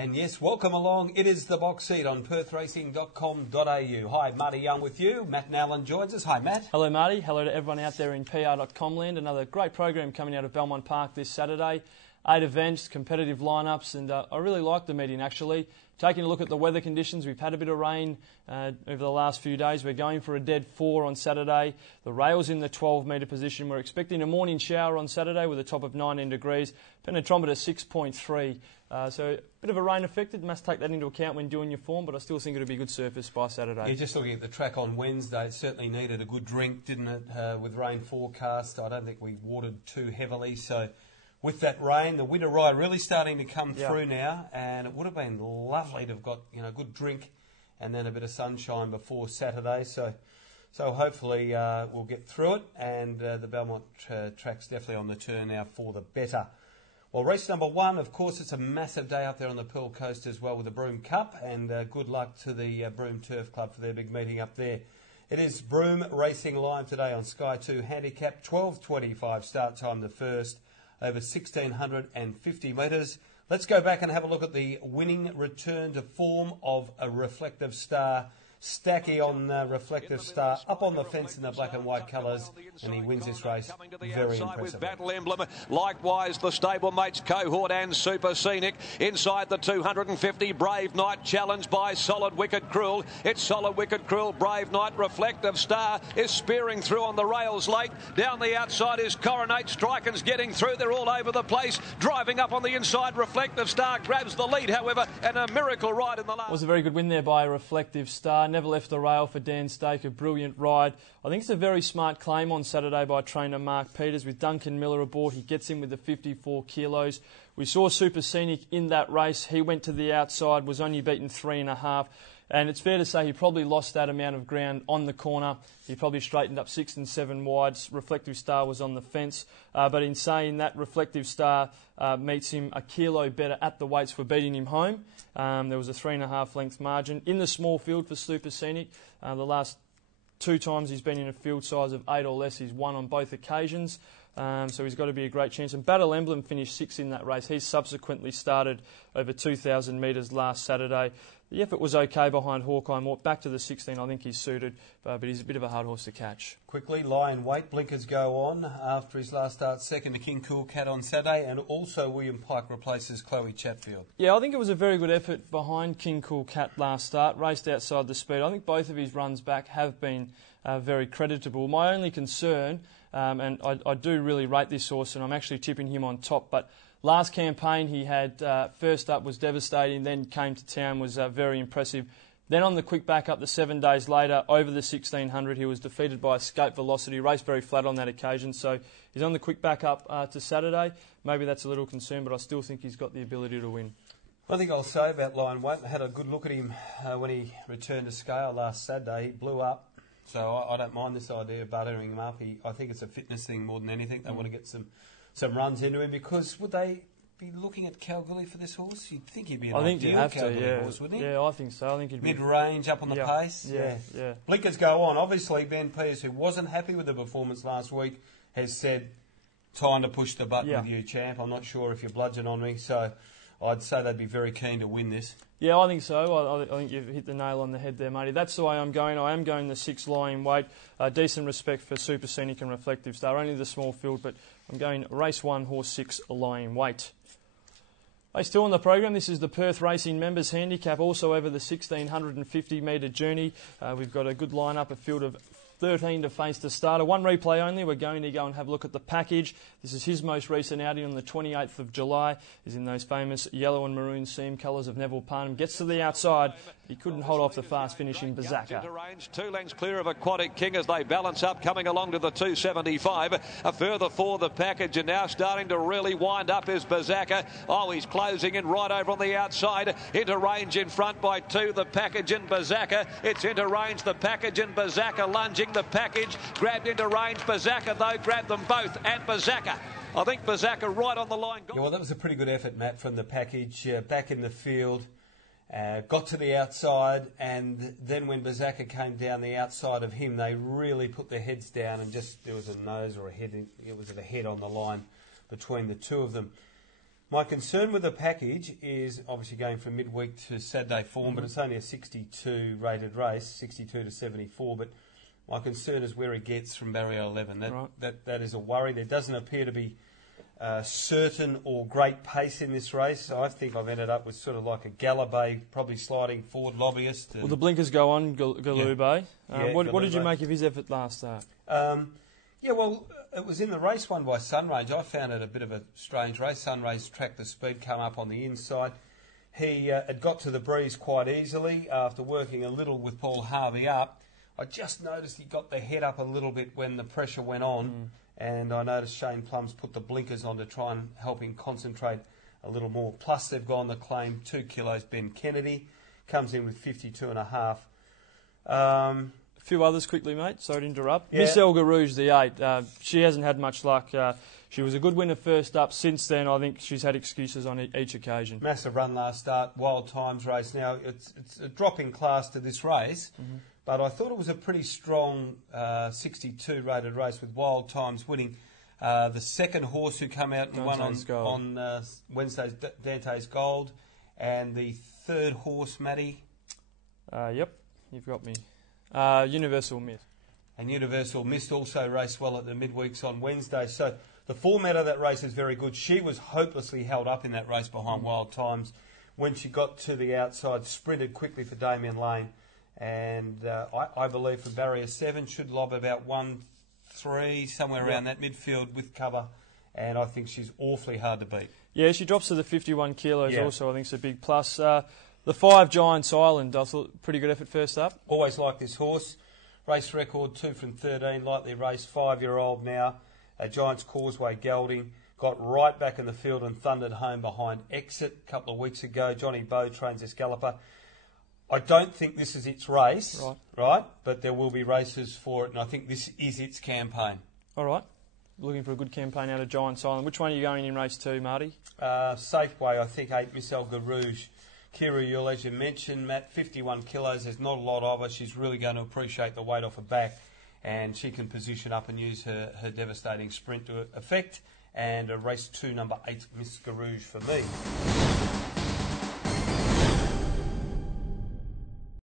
And yes, welcome along. It is the box seat on perthracing.com.au. Hi, Marty Young with you. Matt Nowlan joins us. Hi, Matt. Hello, Marty. Hello to everyone out there in PR.com land. Another great program coming out of Belmont Park this Saturday. 8 events, competitive lineups, and I really like the meeting actually. Taking a look at the weather conditions, we've had a bit of rain over the last few days. We're going for a dead 4 on Saturday. The rail's in the 12-metre position. We're expecting a morning shower on Saturday with a top of 19 degrees. Penetrometer 6.3. So a bit of a rain affected. Must take that into account when doing your form, but I still think it'll be a good surface by Saturday. Yeah, just looking at the track on Wednesday, it certainly needed a good drink, didn't it, with rain forecast. I don't think we watered too heavily, so with that rain, the winter ride really starting to come through now, and it would have been lovely to have got a good drink and then a bit of sunshine before Saturday. So hopefully we'll get through it, and the Belmont track's definitely on the turn now for the better. Well, race number 1, of course, it's a massive day up there on the Pearl Coast as well with the Broome Cup, and good luck to the Broome Turf Club for their big meeting up there. It is Broome racing live today on Sky 2 Handicap, 12:25 start time, the first, over 1,650 metres. Let's go back and have a look at the winning return to form of a Reflective Star. Stacky on Reflective Star, up on the fence in the black and white colours, and he wins this race very impressively. With Battle Emblem, likewise the stablemates Cohort and Super Scenic. Inside the 250, Brave Knight challenged by Solid Wicked Cruel. It's Solid Wicked Cruel, Brave Knight, Reflective Star is spearing through on the rails late. Down the outside is Coronate, Striken's getting through, they're all over the place. Driving up on the inside, Reflective Star grabs the lead, however, and a miracle ride in the last. It was a very good win there by Reflective Star. Never left the rail for Dan Stake, a brilliant ride. I think it's a very smart claim on Saturday by trainer Mark Peters with Duncan Miller aboard. He gets in with the 54 kilos. We saw Super Scenic in that race. He went to the outside, was only beaten 3.5. And it's fair to say he probably lost that amount of ground on the corner. He probably straightened up 6 and 7 wides. Reflective Star was on the fence. But in saying that, Reflective Star meets him a kilo better at the weights for beating him home. There was a 3.5 length margin. In the small field for Super Scenic, the last 2 times he's been in a field size of 8 or less, he's won on both occasions. So he's got to be a great chance. And Battle Emblem finished 6th in that race. He subsequently started over 2,000 metres last Saturday. The effort was okay behind Hawkeye Mort. Back to the 16, I think he's suited, but he's a bit of a hard horse to catch. Quickly, Lion Weight, blinkers go on after his last start, second to King Cool Cat on Saturday, and also William Pike replaces Chloe Chatfield. Yeah, I think it was a very good effort behind King Cool Cat last start, raced outside the speed. I think both of his runs back have been very creditable. My only concern, and I do really rate this horse, and I'm actually tipping him on top, but last campaign he had first up was devastating, then came to town, was very impressive. Then on the quick back up the 7 days later, over the 1,600, he was defeated by Escape Velocity, raced very flat on that occasion. So he's on the quick back up to Saturday. Maybe that's a little concern, but I still think he's got the ability to win. One thing I'll say about Lion Weight, I had a good look at him when he returned to scale last Saturday. He blew up, so I don't mind this idea of buttering him up. I think it's a fitness thing more than anything. They want to get some runs into him, because would they be looking at Kalgoorlie for this horse? You'd think he'd be an ideal Kalgoorlie horse, wouldn't he? Yeah, I think so. I think he'd be mid-range, up on the pace. Yeah. Blinkers go on. Obviously, Ben Peters, who wasn't happy with the performance last week, has said, time to push the button with you, champ. I'm not sure if you're bludgeon on me, so I'd say they'd be very keen to win this. Yeah, I think so. I think you've hit the nail on the head there, matey. That's the way I'm going. I am going the 6 Lion Weight. Decent respect for Super Scenic and Reflective Star. Only the small field, but I'm going race 1, horse 6, Lion Weight. Race 2 on the program. This is the Perth Racing Members Handicap, also over the 1,650 metre journey. We've got a good lineup, a field of 13 to face the starter. 1 replay only. We're going to go and have a look at the package. This is his most recent outing on the 28th of July. He's in those famous yellow and maroon seam colours of Neville Parnham. Gets to the outside. He couldn't hold off the fast finish in Bazaka. 2 lengths clear of Aquatic King as they balance up, coming along to the 275. A further 4 the package, and now starting to really wind up is Bazaka. Oh, he's closing in right over on the outside. Into range in front by 2 the package and Bazaka. It's into range, the package and Bazaka lunging. The package grabbed into range. Bazaka, though, grabbed them both, and Bazaka. I think Bazaka right on the line. Yeah, well, that was a pretty good effort, Matt, from the package. Back in the field, got to the outside, and then when Bazaka came down the outside of him, they really put their heads down, and just there was a nose or a head. It was a head on the line between the two of them. My concern with the package is obviously going from midweek to Saturday form, but it's only a 62 rated race, 62 to 74. But my concern is where it gets from barrier 11. That is a worry. There doesn't appear to be certain or great pace in this race. I think I've ended up with sort of like a Gallabay, probably sliding forward lobbyist. Well, the blinkers go on Galubay. What did you Galubay. make of his effort last start? Yeah, well, it was in the race won by Sunrange. I found it a bit of a strange race. Sunrange tracked the speed, come up on the inside. He had got to the breeze quite easily after working a little with Paul Harvey up. I just noticed he got the head up a little bit when the pressure went on, and I noticed Shane Plums put the blinkers on to try and help him concentrate a little more. Plus, they've gone the claim 2 kilos. Ben Kennedy comes in with 52.5. A few others quickly, mate. Sorry to interrupt. Yeah. Miss Elga Rouge, the 8. She hasn't had much luck. She was a good winner first up. Since then, I think she's had excuses on each occasion. Massive run last start, Wild Times race. Now, it's a drop in class to this race, but I thought it was a pretty strong 62 rated race with Wild Times winning. The second horse who come out and won on Wednesday's Dante's Gold, and the third horse, Matty. Yep, you've got me. Universal Myth. And Universal Mist also raced well at the midweeks on Wednesday. So the format of that race is very good. She was hopelessly held up in that race behind Wild Times. When she got to the outside, sprinted quickly for Damien Lane. And I believe for barrier 7 should lob about 1-3, somewhere around that midfield with cover. And I think she's awfully hard to beat. Yeah, she drops to the 51 kilos also. I think it's a big plus. The 5 Giants Island, I thought pretty good effort first up. Always like this horse. Race record 2 from 13, lightly raced, 5-year-old now. Giants Causeway gelding. Got right back in the field and thundered home behind Exit a couple of weeks ago. Johnny Bowe trains this galloper. I don't think this is its race, right? But there will be races for it, and I think this is its campaign. All right. Looking for a good campaign out of Giants Island. Which one are you going in race 2, Marty? Safeway, I think 8, Miss Elga Rouge. Kira Yule, as you mentioned, Matt, 51 kilos. There's not a lot of her. She's really going to appreciate the weight off her back, and she can position up and use her devastating sprint to effect. And race 2, number 8, Miss Garouge for me.